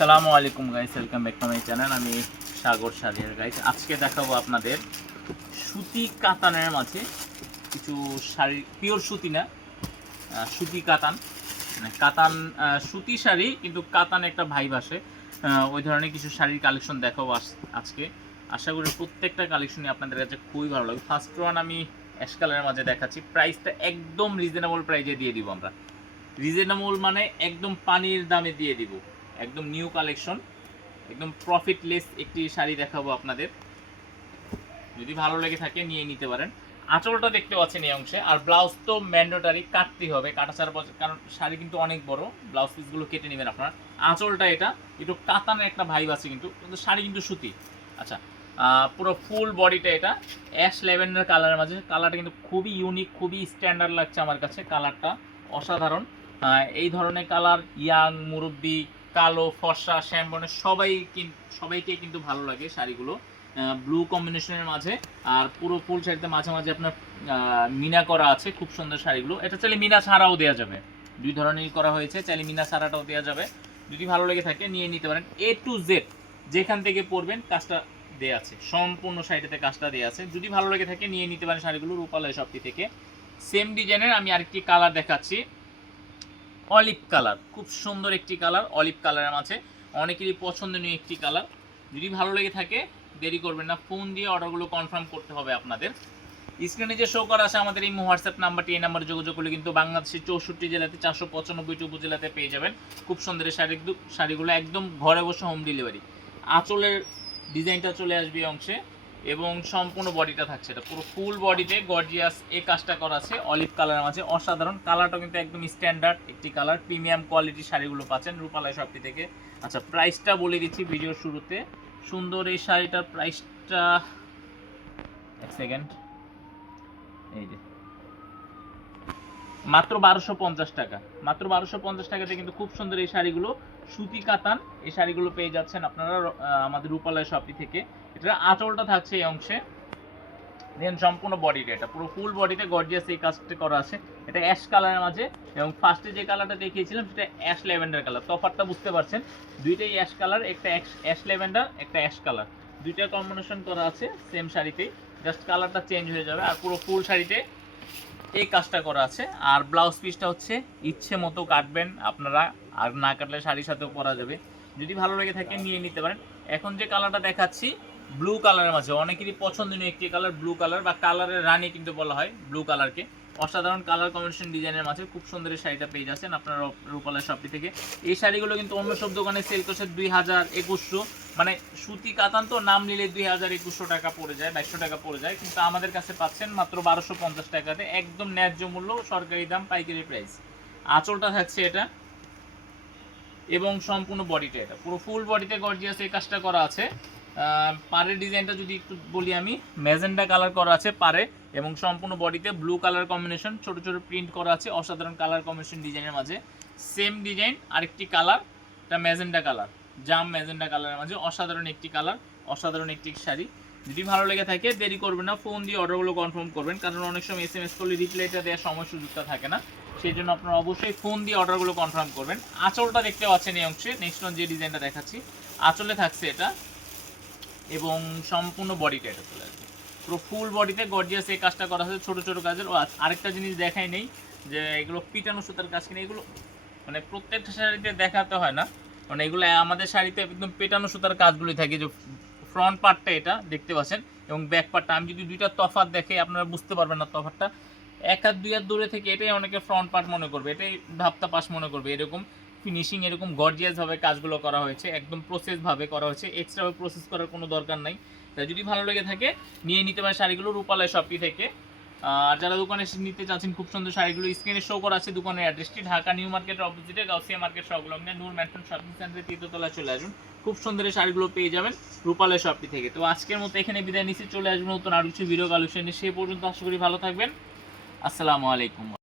আসসালামু আলাইকুম guys, welcome back to my channel. আমি সাগর শাড়ির গাইস। আজকে দেখাবো আপনাদের সুতি কাতানের মাঝে কিছু শাড়ি, পিওর সুতি না, সুতি কাতান, মানে কাতান সুতি শাড়ি কিন্তু কাতান একটা ভাইব আসে, ওই ধরনের কিছু শাড়ির কালেকশন দেখাবো আজকে। আশা করি প্রত্যেকটা কালেকশনই আপনাদের কাছে খুবই ভালো লাগবে। ফার্স্ট ওয়ান আমি অ্যাশ কালারের মাঝে দেখাচ্ছি। প্রাইসটা একদম রিজনেবল প্রাইসে দিয়ে দিব আমরা। রিজনেবল মানে একদম পানির দামে দিয়ে দিব, একদম নিউ কালেকশন, একদম প্রফিটলেস একটি শাড়ি দেখাবো আপনাদের। যদি ভালো লেগে থাকে নিয়ে নিতে পারেন। আঁচলটা দেখতে পাচ্ছেন এই অংশে, আর ব্লাউজ তো ম্যান্ডেটরি কাটতেই হবে, কাটা ছাড়া কারণ শাড়ি কিন্তু অনেক বড়, ব্লাউজ পিসগুলো কেটে নেবেন আপনারা। আঁচলটা এটা একটু কাতানের একটা ভাইব আছে, কিন্তু শাড়ি কিন্তু সুতি। আচ্ছা, পুরো ফুল বডিটা এটা অ্যাশ ল্যাভেন্ডার কালারের মাঝে। কালারটা কিন্তু খুবই ইউনিক, খুবই স্ট্যান্ডার্ড লাগছে আমার কাছে, কালারটা অসাধারণ। এই ধরনের কালার ইয়াং, মুরব্বি, কালো, ফর্সা, শ্যামবর্ণের সবাইকে কিন্তু ভালো লাগে শাড়িগুলো। ব্লু কম্বিনেশনের মাঝে, আর পুরো ফুল শাড়িতে মাঝে মাঝে আপনার মিনা করা আছে, খুব সুন্দর শাড়িগুলো। এটা চাইলে মিনা ছাড়াও দেওয়া যাবে, দুই ধরনেরই করা হয়েছে, চাইলে মিনা ছাড়াটাও দেওয়া যাবে। যদি ভালো লেগে থাকে নিয়ে নিতে পারেন। A to Z যেখান থেকে পরবেন কাজটা দেওয়া আছে, সম্পূর্ণ শাড়িতে কাজটা দেওয়া আছে। যদি ভালো লেগে থাকে নিয়ে নিতে পারেন শাড়িগুলো রূপালয় শপটি থেকে। সেম ডিজাইনের আমি আরেকটি কালার দেখাচ্ছি, অলিভ কালার, খুব সুন্দর একটি কালার, অলিভ কালারের মাঝে অনেকেরই পছন্দনীয় একটি কালার। যদি ভালো লেগে থাকে দেরি করবেন না, ফোন দিয়ে অর্ডারগুলো কনফার্ম করতে হবে আপনাদের। স্ক্রিনে যে শো করা আছে আমাদের এই হোয়াটসঅ্যাপ নাম্বারটি, এই নাম্বারে যোগাযোগ করলে কিন্তু বাংলাদেশের 64 জেলাতে 495টি উপজেলাতে পেয়ে যাবেন খুব সুন্দর শাড়িগুলো, একদম ঘরে বসে হোম ডেলিভারি। আঁচলের ডিজাইনটা চলে আসবে এই অংশে, এবং সম্পূর্ণ বডিটা থাকছে, এটা পুরো ফুল বডিতে গর্জিয়াস এই কাজটা করা আছে অলিভ কালারের মাঝে। অসাধারণ কালারটা কিন্তু একদম স্ট্যান্ডার্ড একটি কালার, প্রিমিয়াম কোয়ালিটি শাড়িগুলো পাচ্ছেন রূপালয় শপটি থেকে। আচ্ছা, প্রাইসটা বলে দিচ্ছি ভিডিওর শুরুতে। সুন্দর এই শাড়িটার প্রাইসটা, এক সেকেন্ড, এই যে মাত্র 1250 টাকা। মাত্র 1250 টাকাতে কিন্তু খুব সুন্দর এই শাড়িগুলো, সুতি কাতান এই শাড়িগুলো পেয়ে যাচ্ছেন আপনারা আমাদের রূপালয় শপটি থেকে। এটা আঁচলটা থাকছে এই অংশে, দেন সম্পূর্ণ বডিটা, এটা পুরো ফুল বডিতে গর্জিয়াস এই কাজটা করা আছে। এটা অ্যাশ কালারের মাঝে, এবং ফার্স্টে যে কালারটা দেখিয়েছিলাম সেটা অ্যাশ ল্যাভেন্ডার কালার। তফাৎটা বুঝতে পারছেন, দুইটাই অ্যাশ কালার, একটা অ্যাশ ল্যাভেন্ডার, একটা অ্যাশ কালার, দুইটা কম্বিনেশন করা আছে সেম শাড়িতেই, জাস্ট কালারটা চেঞ্জ হয়ে যাবে। আর পুরো ফুল শাড়িতে এই কাজটা করা আছে। আর ব্লাউজ পিসটা হচ্ছে ইচ্ছে মতো কাটবেন আপনারা, আর না কাটলে শাড়ির সাথেও পরা যাবে। যদি ভালো লেগে থাকে নিয়ে নিতে পারেন। এখন যে কালারটা দেখাচ্ছি ব্লু কালারের মাঝে, অনেকেরই পছন্দনীয় একটি কালার, ব্লু কালার বা কালারের রানী কিন্তু বলা হয় ব্লু কালারকে। অসাধারণ কালার কম্বিনেশন ডিজাইনের মাঝে খুব সুন্দর এই শাড়িটা পেয়ে যাচ্ছেন আপনারা রূপালয় শপটি থেকে। এই শাড়িগুলো কিন্তু অন্য সব দোকানে সেল করছে 2000, 2100, মানে সুতি কাতান তো নাম নিলে 2000, 2100 টাকা পড়ে যায়, 2200 টাকা পড়ে যায়, কিন্তু আমাদের কাছে পাচ্ছেন মাত্র 1250 টাকাতে, একদম ন্যায্য মূল্য, সরকারি দাম, পাইকারি প্রাইস। আঁচলটা থাকছে এটা, এবং সম্পূর্ণ বডিটা এটা পুরো ফুল বডিতে গর্জিয়াস এই কাজটা করা আছে। পাড়ের ডিজাইনটা যদি একটু বলি আমি, ম্যাজেন্ডা কালার করা আছে পাড়ে, এবং সম্পূর্ণ বডিতে ব্লু কালার কম্বিনেশন, ছোট ছোট প্রিন্ট করা আছে, অসাধারণ কালার কম্বিনেশন ডিজাইনের মাঝে। সেম ডিজাইন আরেকটি কালার, এটা ম্যাজেন্ডা কালার, জাম ম্যাজেন্ডা কালারের মাঝে, অসাধারণ একটি কালার, অসাধারণ একটি শাড়ি। যদি ভালো লেগে থাকে দেরি করবেন না, ফোন দিয়ে অর্ডারগুলো কনফার্ম করবেন, কারণ অনেক সময় SMS করলে রিপ্লাইটা দেওয়ার সময় সুযোগটা থাকে না, সেই জন্য আপনারা অবশ্যই ফোন দিয়ে অর্ডারগুলো কনফার্ম করবেন। আঁচলটা দেখতে পাচ্ছেন এই অংশে, নেক্সট যে ডিজাইনটা দেখাচ্ছি আঁচলে থাকছে এটা, এবং সম্পূর্ণ বডিটা এটা চলে আসবে পুরো ফুল বডিতে গর্জিয়াস এই কাজটা করা হয়েছে, ছোট ছোট কাজের। ও আরেকটা জিনিস দেখাই নেই, যে এগুলো পিটানো সুতার কাজ কিনা, এগুলো মানে প্রত্যেকটা শাড়িতে দেখাতে হয় না, মানে এগুলো আমাদের শাড়িতে একদম পেটানো সুতার কাজগুলোই থাকে। যে ফ্রন্ট পার্টটা এটা দেখতে পাচ্ছেন, এবং ব্যাক পার্টটা, আমি যদি দুইটা তফাৎ দেখে আপনারা বুঝতে পারবেন না তফাৎটা, এক হাত দুই হাত দূরে থেকে এটাই অনেকে ফ্রন্ট পার্ট মনে করবে, এটাই ধাপ্তা পাশ মনে করবে। এরকম ফিনিশিং, এরকম গর্জিয়াসভাবে কাজগুলো করা হয়েছে, একদম প্রসেসভাবে করা হয়েছে, এক্সট্রাভাবে প্রসেস করার কোনো দরকার নাই। তাই যদি ভালো লেগে থাকে নিয়ে নিতে পারেন শাড়িগুলো রূপালয় শপটি থেকে। আর যারা দোকানে নিতে চাচ্ছেন খুব সুন্দর শাড়িগুলো, স্ক্রিনে শো করা আছে দোকানের অ্যাড্রেসটি, ঢাকা নিউ মার্কেটের অপোজিটে গাউসিয়া মার্কেট সংলগ্নে নূর ম্যানশন শপিং সেন্টারের তৃতীয়তলায় চলে আসুন, খুব সুন্দর এই শাড়িগুলো পেয়ে যাবেন রূপালয় শপটি থেকে। তো আজকের মতো এখানে বিদায় নিচ্ছি, চলে আসবেন নতুন আরও কিছু ভিডিও কালেকশন নিয়ে। সেই পর্যন্ত আশা করি ভালো থাকবেন। আসসালামু আলাইকুম।